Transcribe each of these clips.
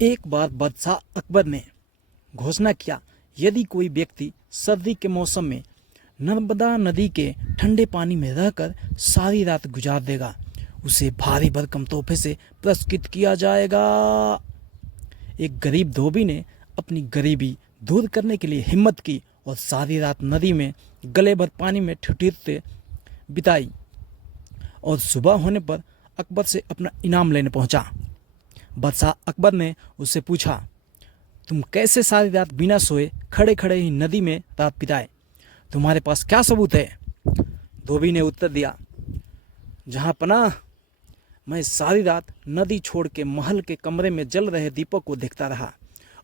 एक बार बादशाह अकबर ने घोषणा किया, यदि कोई व्यक्ति सर्दी के मौसम में नर्मदा नदी के ठंडे पानी में रहकर सारी रात गुजार देगा, उसे भारी भरकम तोहफे से पुरस्कृत किया जाएगा। एक गरीब धोबी ने अपनी गरीबी दूर करने के लिए हिम्मत की और सारी रात नदी में गले भर पानी में ठिठुरते बिताई और सुबह होने पर अकबर से अपना इनाम लेने पहुंचा। बादशाह अकबर ने उससे पूछा, तुम कैसे सारी रात बिना सोए खड़े खड़े ही नदी में रात बिताए? तुम्हारे पास क्या सबूत है? धोबी ने उत्तर दिया, जहां पनाह, मैं सारी रात नदी छोड़ के महल के कमरे में जल रहे दीपक को देखता रहा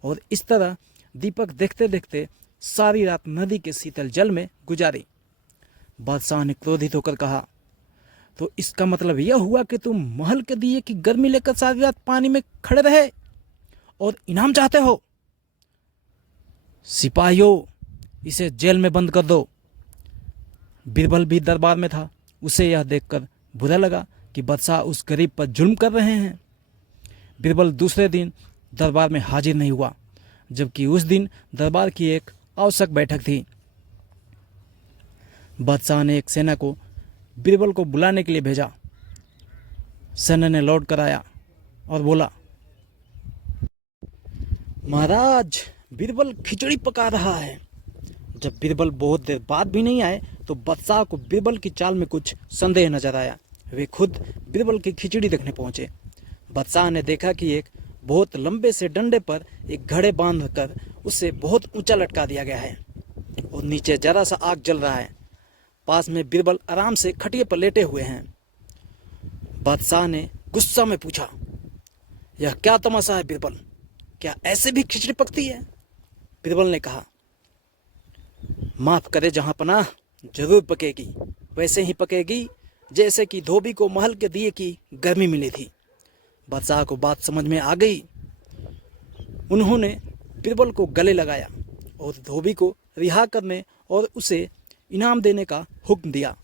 और इस तरह दीपक देखते देखते सारी रात नदी के शीतल जल में गुजारी। बादशाह ने क्रोधित होकर कहा, तो इसका मतलब यह हुआ कि तुम महल के दिए की गर्मी लेकर सारी रात पानी में खड़े रहे और इनाम चाहते हो? सिपाहियों, इसे जेल में बंद कर दो। बीरबल भी दरबार में था। उसे यह देखकर बुरा लगा कि बादशाह उस गरीब पर जुल्म कर रहे हैं। बीरबल दूसरे दिन दरबार में हाजिर नहीं हुआ, जबकि उस दिन दरबार की एक आवश्यक बैठक थी। बादशाह ने एक सेना को बीरबल को बुलाने के लिए भेजा। सेना ने लौट कर आया और बोला, महाराज, बीरबल खिचड़ी पका रहा है। जब बीरबल बहुत देर बाद भी नहीं आए तो बादशाह को बीरबल की चाल में कुछ संदेह नजर आया। वे खुद बीरबल की खिचड़ी देखने पहुंचे। बादशाह ने देखा कि एक बहुत लंबे से डंडे पर एक घड़े बांधकर उसे बहुत ऊंचा लटका दिया गया है और नीचे जरा सा आग जल रहा है। पास में बीरबल आराम से खटिए पर लेटे हुए हैं। बादशाह ने गुस्सा में पूछा, यह क्या तमाशा है बीरबल? क्या ऐसे भी खिचड़ी पकती है? बीरबल ने कहा, माफ करे जहां पनाह, जरूर पकेगी। वैसे ही पकेगी जैसे कि धोबी को महल के दिए की गर्मी मिली थी। बादशाह को बात समझ में आ गई। उन्होंने बीरबल को गले लगाया और धोबी को रिहा करने और उसे इनाम देने का हुक्म दिया।